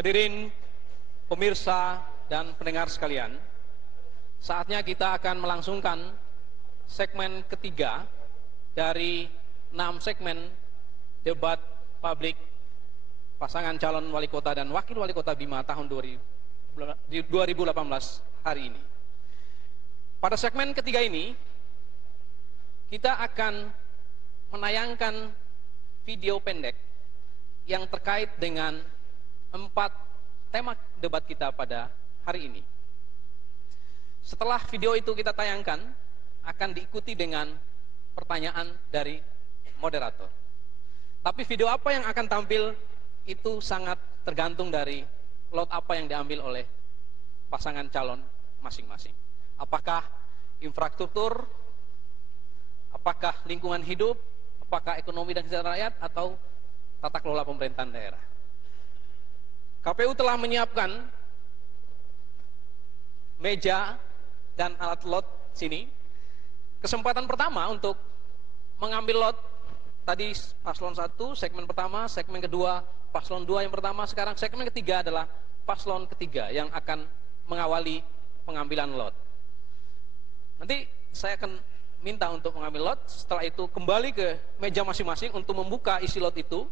Hadirin pemirsa dan pendengar sekalian, saatnya kita akan melangsungkan segmen ketiga dari 6 segmen debat publik pasangan calon wali kota dan wakil wali kota Bima tahun 2018 hari ini. Pada segmen ketiga ini, kita akan menayangkan video pendek yang terkait dengan 4 tema debat kita pada hari ini. Setelah video itu kita tayangkan, akan diikuti dengan pertanyaan dari moderator. Tapi video apa yang akan tampil itu sangat tergantung dari lot apa yang diambil oleh pasangan calon masing-masing. Apakah infrastruktur, apakah lingkungan hidup, apakah ekonomi dan kesejahteraan rakyat, atau tata kelola pemerintahan daerah. KPU telah menyiapkan meja dan alat lot sini. Kesempatan pertama untuk mengambil lot tadi paslon 1 segmen pertama, segmen kedua paslon 2 yang pertama, sekarang segmen ketiga adalah paslon ketiga yang akan mengawali pengambilan lot. Nanti saya akan minta untuk mengambil lot, setelah itu kembali ke meja masing-masing untuk membuka isi lot itu,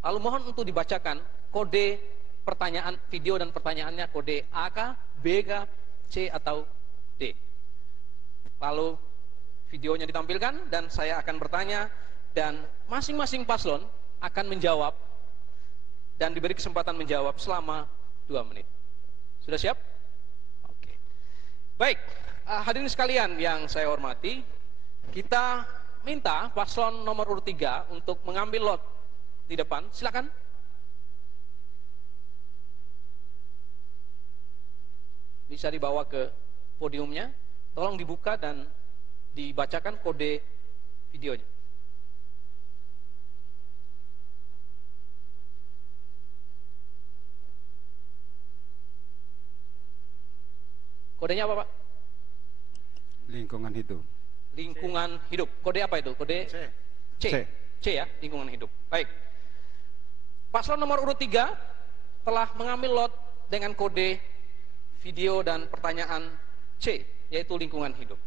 lalu mohon untuk dibacakan kode pertanyaan video dan pertanyaannya, kode A kah, B kah, C atau D. Lalu videonya ditampilkan dan saya akan bertanya dan masing-masing paslon akan menjawab dan diberi kesempatan menjawab selama 2 menit. Sudah siap? Oke. Baik, hadirin sekalian yang saya hormati, kita minta paslon nomor urut 3 untuk mengambil lot di depan. Silakan. Bisa dibawa ke podiumnya. Tolong dibuka dan dibacakan kode videonya. Kodenya apa, Pak? Lingkungan hidup. Lingkungan hidup. Kode apa itu? Kode C. C. C ya, lingkungan hidup. Baik. Paslon nomor urut 3 telah mengambil lot dengan kode video dan pertanyaan C, yaitu lingkungan hidup.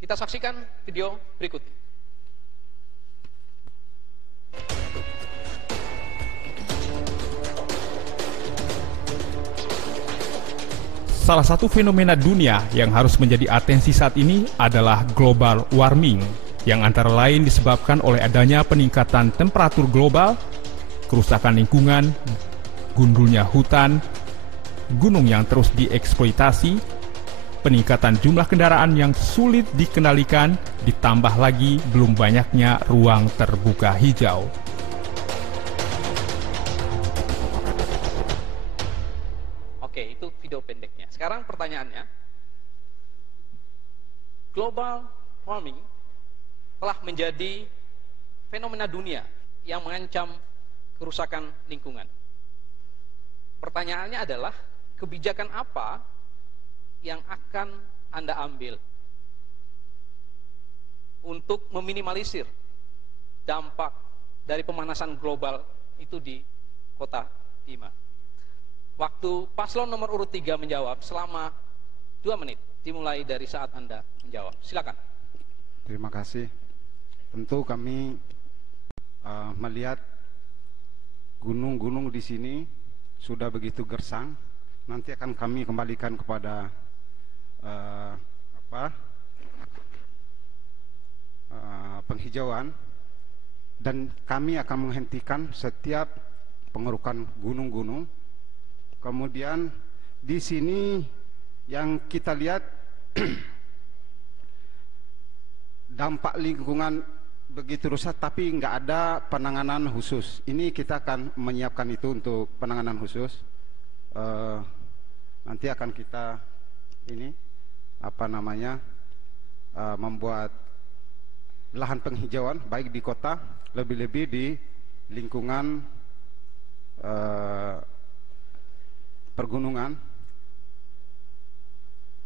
Kita saksikan video berikut ini. Salah satu fenomena dunia yang harus menjadi atensi saat ini adalah global warming, yang antara lain disebabkan oleh adanya peningkatan temperatur global, kerusakan lingkungan, gundulnya hutan, gunung yang terus dieksploitasi, peningkatan jumlah kendaraan yang sulit dikendalikan, ditambah lagi belum banyaknya ruang terbuka hijau. Oke, itu video pendeknya. Sekarang pertanyaannya, global warming telah menjadi fenomena dunia yang mengancam kerusakan lingkungan. Pertanyaannya adalah, kebijakan apa yang akan Anda ambil untuk meminimalisir dampak dari pemanasan global itu di Kota Bima? Waktu paslon nomor urut 3 menjawab selama 2 menit, dimulai dari saat Anda menjawab. Silakan. Terima kasih. Tentu kami melihat gunung-gunung di sini sudah begitu gersang. Nanti akan kami kembalikan kepada penghijauan, dan kami akan menghentikan setiap pengerukan gunung-gunung. Kemudian di sini yang kita lihat dampak lingkungan begitu rusak, tapi nggak ada penanganan khusus. Ini kita akan menyiapkan itu untuk penanganan khusus. Nanti akan kita membuat lahan penghijauan baik di kota, lebih-lebih di lingkungan pergunungan.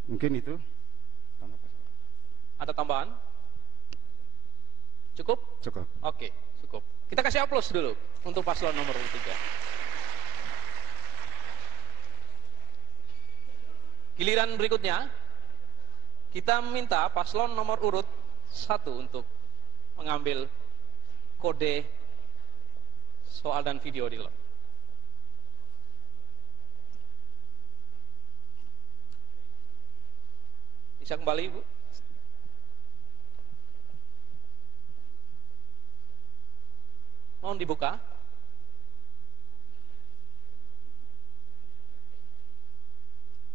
Mungkin itu. Ada tambahan? Cukup? Cukup. Oke, cukup. Kita kasih aplaus dulu untuk paslon nomor 3. Giliran berikutnya, kita minta paslon nomor urut 1 untuk mengambil kode soal dan video di lot. Bisa kembali, Bu? Mohon dibuka.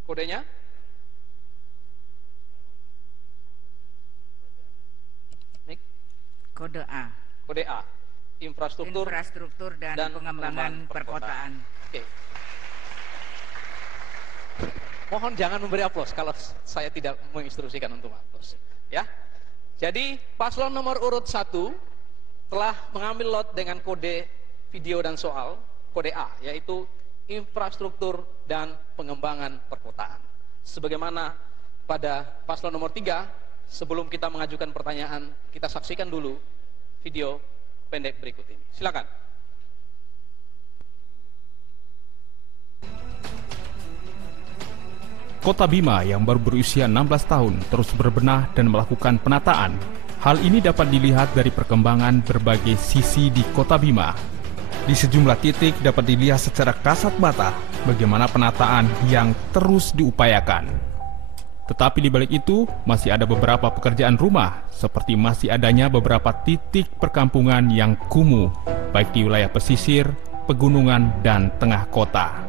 Kodenya? Mik? Kode A. Kode A. Infrastruktur dan pengembangan perkotaan. Oke. Mohon jangan memberi aplaus kalau saya tidak menginstruksikan untuk aplaus. Ya. Jadi paslon nomor urut 1 telah mengambil lot dengan kode video dan soal, kode A, yaitu infrastruktur dan pengembangan perkotaan. Sebagaimana pada paslon nomor 3, sebelum kita mengajukan pertanyaan, kita saksikan dulu video pendek berikut ini. Silakan. Kota Bima yang baru berusia 16 tahun terus berbenah dan melakukan penataan. Hal ini dapat dilihat dari perkembangan berbagai sisi di Kota Bima. Di sejumlah titik dapat dilihat secara kasat mata bagaimana penataan yang terus diupayakan. Tetapi di balik itu masih ada beberapa pekerjaan rumah, seperti masih adanya beberapa titik perkampungan yang kumuh, baik di wilayah pesisir, pegunungan, dan tengah kota.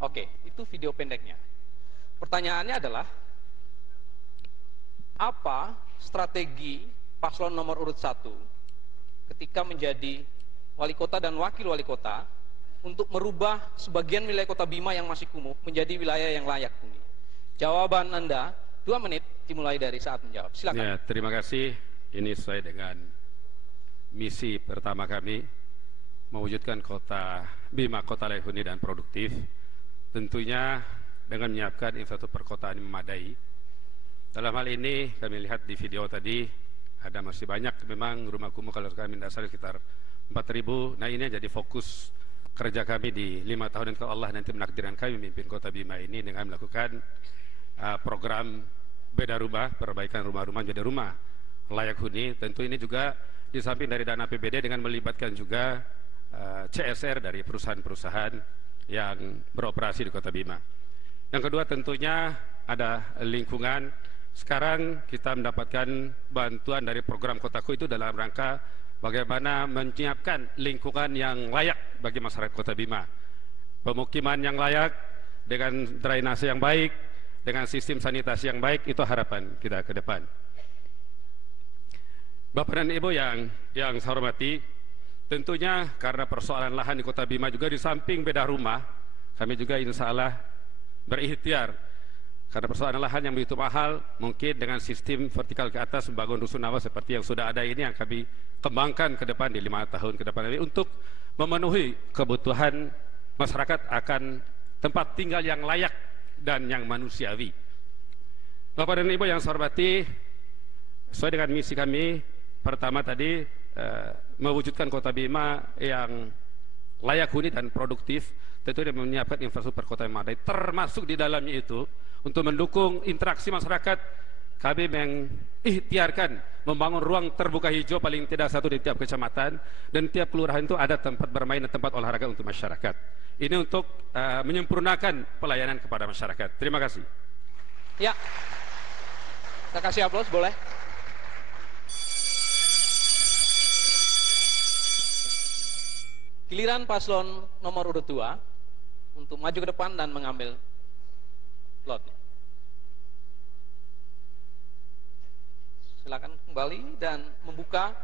Oke, itu video pendeknya. Pertanyaannya adalah, apa strategi paslon nomor urut 1 ketika menjadi wali kota dan wakil wali kota untuk merubah sebagian wilayah Kota Bima yang masih kumuh menjadi wilayah yang layak huni? Jawaban Anda 2 menit dimulai dari saat menjawab. Silakan. Ya, terima kasih. Ini sesuai dengan misi pertama kami, mewujudkan Kota Bima kota layak huni dan produktif. Tentunya dengan menyiapkan infrastruktur perkotaan yang memadai. Dalam hal ini kami lihat di video tadi ada masih banyak memang rumah kumuh, kalau kami dasar sekitar 4.000. Nah, ini jadi fokus kerja kami di 5 tahun, kalau Allah nanti menakdirkan kami memimpin Kota Bima ini dengan melakukan program beda rumah, perbaikan rumah-rumah jadi rumah layak huni. Tentu ini juga di samping dari dana APBD dengan melibatkan juga CSR dari perusahaan-perusahaan yang beroperasi di Kota Bima. Yang kedua tentunya ada lingkungan. Sekarang kita mendapatkan bantuan dari program Kotaku itu dalam rangka bagaimana menyiapkan lingkungan yang layak bagi masyarakat Kota Bima. Pemukiman yang layak dengan drainase yang baik, dengan sistem sanitasi yang baik, itu harapan kita ke depan. Bapak dan Ibu yang saya hormati, tentunya karena persoalan lahan di Kota Bima juga di samping beda rumah, kami juga insya Allah berikhtiar. Karena persoalan lahan yang begitu mahal, mungkin dengan sistem vertikal ke atas membangun rusunawa seperti yang sudah ada ini yang kami kembangkan ke depan di 5 tahun ke depan ini untuk memenuhi kebutuhan masyarakat akan tempat tinggal yang layak dan yang manusiawi. Bapak dan Ibu yang saya hormati, sesuai dengan misi kami, pertama tadi mewujudkan Kota Bima yang layak huni dan produktif, tentu dia menyiapkan infrastruktur perkotaan yang memadai, termasuk di dalamnya itu untuk mendukung interaksi masyarakat. Kami mengikhtiarkan membangun ruang terbuka hijau paling tidak 1 di tiap kecamatan, dan tiap kelurahan itu ada tempat bermain dan tempat olahraga untuk masyarakat. Ini untuk menyempurnakan pelayanan kepada masyarakat. Terima kasih. Ya, saya kasih aplaus, boleh? Giliran paslon nomor urut 2 untuk maju ke depan dan mengambil lotnya. Silakan kembali dan membuka.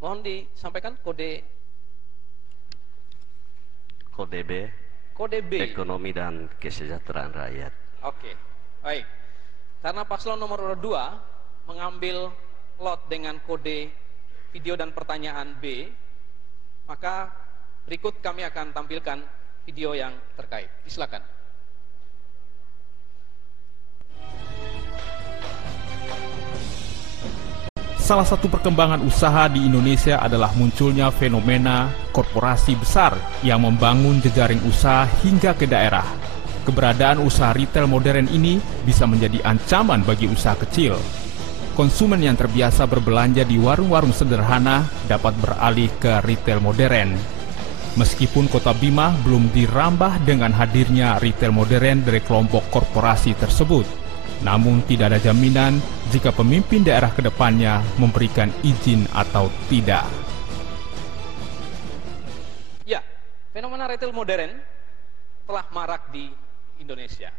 Mohon disampaikan kode B. Kode B. Ekonomi dan kesejahteraan rakyat. Oke, baik. Karena paslon nomor urut 2 mengambil lot dengan kode video dan pertanyaan B, maka berikut kami akan tampilkan video yang terkait. Silakan. Salah satu perkembangan usaha di Indonesia adalah munculnya fenomena korporasi besar yang membangun jejaring usaha hingga ke daerah. Keberadaan usaha retail modern ini bisa menjadi ancaman bagi usaha kecil. Konsumen yang terbiasa berbelanja di warung-warung sederhana dapat beralih ke retail modern. Meskipun Kota Bima belum dirambah dengan hadirnya retail modern dari kelompok korporasi tersebut, namun tidak ada jaminan jika pemimpin daerah ke depannya memberikan izin atau tidak. Ya, fenomena retail modern telah marak di Indonesia.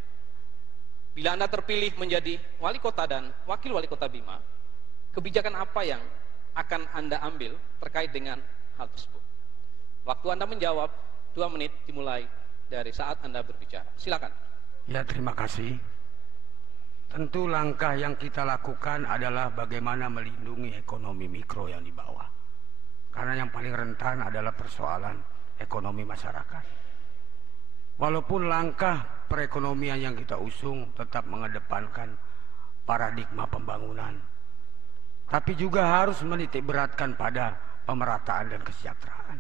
Bila Anda terpilih menjadi wali kota dan wakil wali kota Bima, kebijakan apa yang akan Anda ambil terkait dengan hal tersebut? Waktu Anda menjawab 2 menit dimulai dari saat Anda berbicara. Silakan. Ya, terima kasih. Tentu langkah yang kita lakukan adalah bagaimana melindungi ekonomi mikro yang di bawah. Karena yang paling rentan adalah persoalan ekonomi masyarakat. Walaupun langkah perekonomian yang kita usung tetap mengedepankan paradigma pembangunan, tapi juga harus menitikberatkan pada pemerataan dan kesejahteraan.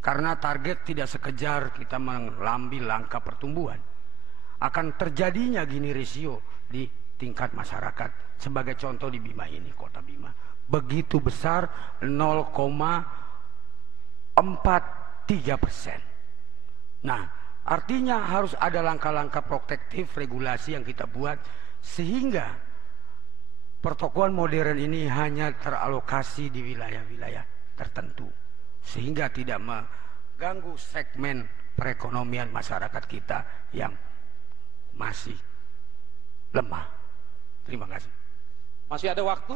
Karena target tidak sekejar kita mengambil langkah pertumbuhan, akan terjadinya Gini ratio di tingkat masyarakat. Sebagai contoh di Bima ini, Kota Bima begitu besar, 0,43%. Nah, artinya harus ada langkah-langkah protektif regulasi yang kita buat sehingga pertokoan modern ini hanya teralokasi di wilayah-wilayah tertentu, sehingga tidak mengganggu segmen perekonomian masyarakat kita yang masih lemah. Terima kasih. Masih ada waktu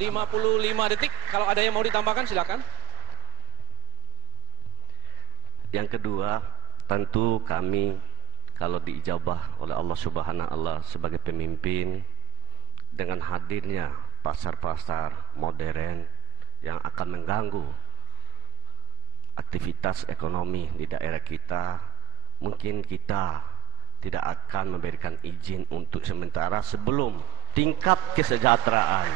55 detik. Kalau ada yang mau ditambahkan silakan. Yang kedua, tentu kami kalau diijabah oleh Allah Subhanahu wa Ta'ala sebagai pemimpin, dengan hadirnya pasar-pasar modern yang akan mengganggu aktivitas ekonomi di daerah kita, mungkin kita tidak akan memberikan izin untuk sementara sebelum tingkat kesejahteraan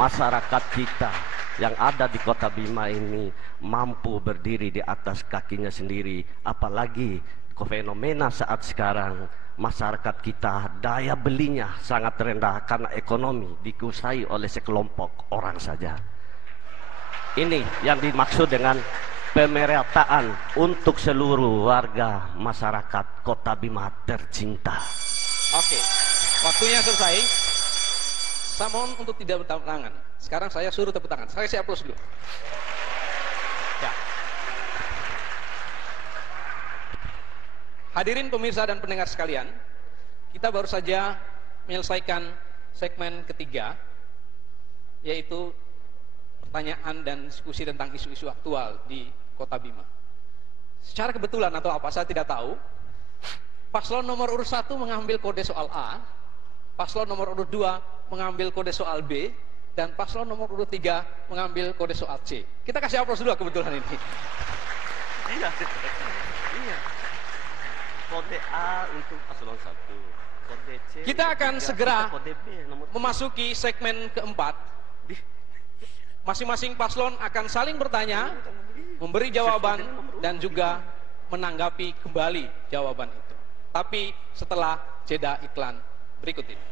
masyarakat kita yang ada di Kota Bima ini mampu berdiri di atas kakinya sendiri. Apalagi fenomena saat sekarang masyarakat kita daya belinya sangat rendah karena ekonomi dikuasai oleh sekelompok orang saja. Ini yang dimaksud dengan pemerataan untuk seluruh warga masyarakat Kota Bima tercinta. Oke, waktunya selesai. Saya mohon untuk tidak bertepuk tangan. Sekarang saya suruh tepuk tangan. Saya aplaus dulu. Ya. Hadirin pemirsa dan pendengar sekalian, kita baru saja menyelesaikan segmen ketiga, yaitu pertanyaan dan diskusi tentang isu-isu aktual di Kota Bima. Secara kebetulan atau apa saya tidak tahu, paslon nomor urut 1 mengambil kode soal A, paslon nomor urut 2 mengambil kode soal B, dan paslon nomor urut 3 mengambil kode soal C. Kita kasih aplaus dulu kebetulan ini. Iya. Kode A untuk paslon 1, kode C. Kita akan segera kode B, memasuki segmen keempat. Masing-masing paslon akan saling bertanya, memberi jawaban, dan juga menanggapi kembali jawaban itu. Tapi setelah jeda iklan berikut ini.